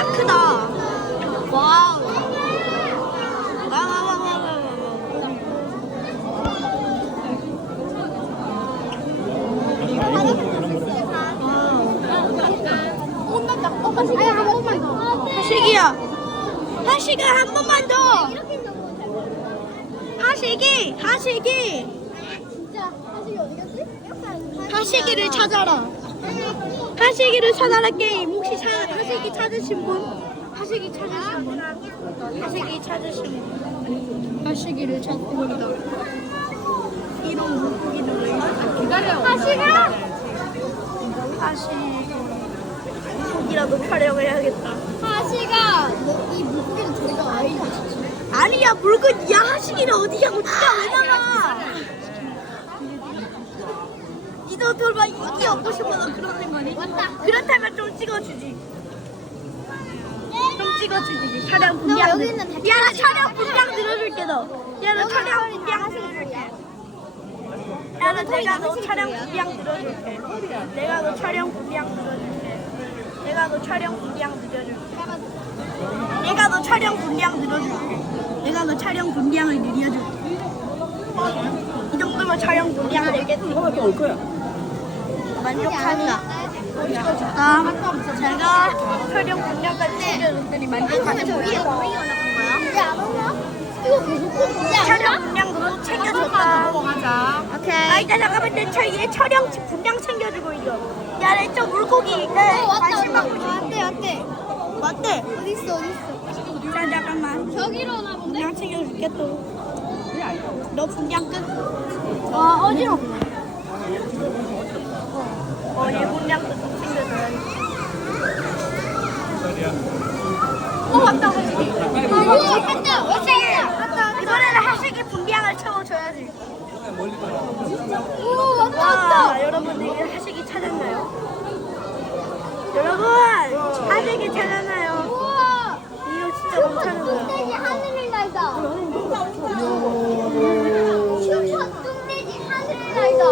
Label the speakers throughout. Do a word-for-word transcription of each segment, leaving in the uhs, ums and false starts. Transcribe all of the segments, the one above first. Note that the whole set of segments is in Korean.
Speaker 1: 크다. 와우. 와와와와와와. 하식이야. 하식아 한 번만 더. 하식이 하식이.
Speaker 2: 진짜 하식이 어디 갔지?
Speaker 1: 하식이를 찾아라. 하식이를 찾아라 게임. 혹시 사, 하식이 찾으신 분? 하식이 찾으신 분? 하식이 찾으신 분? 하식이를 찾고 있다. 이런 물고기들을 기다려. 하식아! 하식. 물고기라도 촬영을 해야겠다.
Speaker 2: 하식아, 너 이 물고기는 저희가 아이가 진짜.
Speaker 1: 아니야 물고기. 야 하식이는 어디냐고. 네가 왜 나가? 니도 돌봐. 인기 얻고 싶어서 그러는 거니?
Speaker 2: 맞다.
Speaker 1: 그렇다면 좀 찍어주지. 좀 찍어주지. 촬영
Speaker 2: 너
Speaker 1: 분량.
Speaker 2: 여기 있는 다
Speaker 1: 야, 나 촬영 분량 늘어줄게 너. 야, 나 촬영 분량 늘어줄게. 야, 나 내가 너 촬영 분량 늘어줄게. 내가 너 촬영 분량 늘어줄게. 내가 너 촬영 분량 늘어줄게. 내가 너 촬영 분량 늘어줄게. 내가 너 촬영 분량을 늘려줄게. 이 정도면 촬영 분량 되겠지.
Speaker 3: 이거밖에 올 거야.
Speaker 1: 만족한다. 아, 제가 촬영 분량까지 챙겨줬더니 만족하는
Speaker 2: 저 위에
Speaker 1: 거야.
Speaker 2: 거의 올라간 거야? 야, 엄마? 이거 계속 꽂지
Speaker 1: 촬영 분량도 챙겨줬다.
Speaker 2: 오케이.
Speaker 1: 아, 일단 잠깐만, 내 차, 얘 촬영 분량 챙겨주고 있어. 야, 내 저 물고기. 네,
Speaker 2: 어, 왔다,
Speaker 1: 관심
Speaker 2: 왔다.
Speaker 1: 받고 있어.
Speaker 2: 왔대, 왔대.
Speaker 1: 맞대?
Speaker 2: 어딨어, 어딨어?
Speaker 1: 자, 잠깐만.
Speaker 2: 저기로 오나 본데?
Speaker 1: 분량 챙겨줄게, 또. 너 분량 끝?
Speaker 2: 아, 어지럽네.
Speaker 1: 어, 얘 분량도 좀 챙겨줘야지.
Speaker 2: 어, 왔다, 하식이. 어, 왔다, 왔다.
Speaker 1: 이번에는 하식이 분량을 채워줘야지.
Speaker 2: 오, 왔다,
Speaker 1: 와,
Speaker 2: 왔다.
Speaker 1: 여러분, 이게 하식이 찾았나요? 여러분, 하식이 찾았나요?
Speaker 2: 우와.
Speaker 1: 이거 진짜 못 찾은 거야.
Speaker 2: 뚱돼지 하늘을 날다. 슈퍼 뚱돼지 하늘을 날다.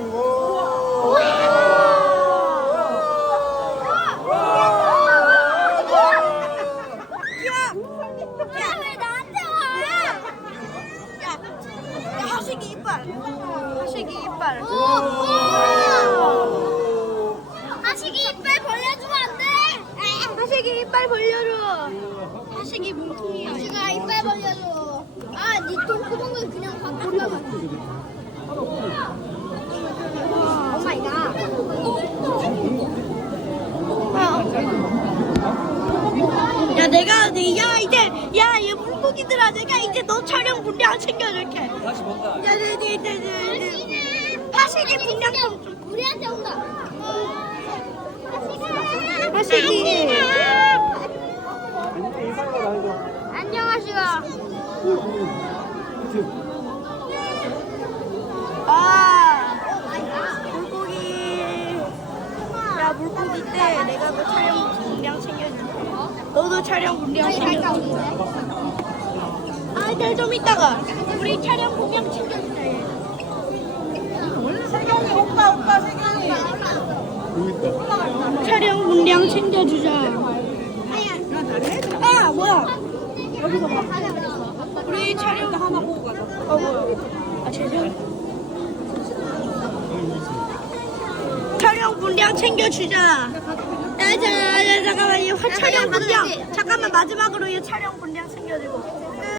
Speaker 2: 야왜 나한테 와?
Speaker 1: 야, 야, 하식이 이빨. 하식이 이빨.
Speaker 2: 하식이 이빨 벌려주면 안 돼.
Speaker 1: 하식이 이빨 벌려줘. 하식이 몸통이야.
Speaker 2: 하식아 이빨 벌려줘. 아, 니 똥구멍을 그냥 바꾸려면. 오 마이 갓.
Speaker 1: 야, 내가, 야, 이제, 야, 얘 물고기들아, 내가 이제 너 촬영 분량 챙겨줄게.
Speaker 3: 다시 본다.
Speaker 1: 야, 네, 네, 네, 네, 네. 하식이 분량 좀, 좀.
Speaker 2: 우리한테 온다.
Speaker 1: 하식이.
Speaker 3: 인사가 나이도.
Speaker 2: 안녕 하식아.
Speaker 1: 아, 물고기. 야, 물고기 때 내가 너 촬영 분량 챙겨줄게. 너도 촬영 분량 챙겨줄게. 아, 네, 좀 이따가. 우리 촬영 분량 챙겨주자, 얘.
Speaker 3: 세경이 오빠 오빠 세경이.
Speaker 1: 촬영 분량 챙겨주자. 아, 뭐야?
Speaker 2: 여기서 봐.
Speaker 1: 우리 촬영
Speaker 3: 하나 보고 가자.
Speaker 1: 어, 뭐야? 아, 죄송. 촬영 분량 챙겨주자. 야, 자, 야, 잠깐만, 이 촬영 분량. 잠깐만, 마지막으로 이 촬영 분량 챙겨주고.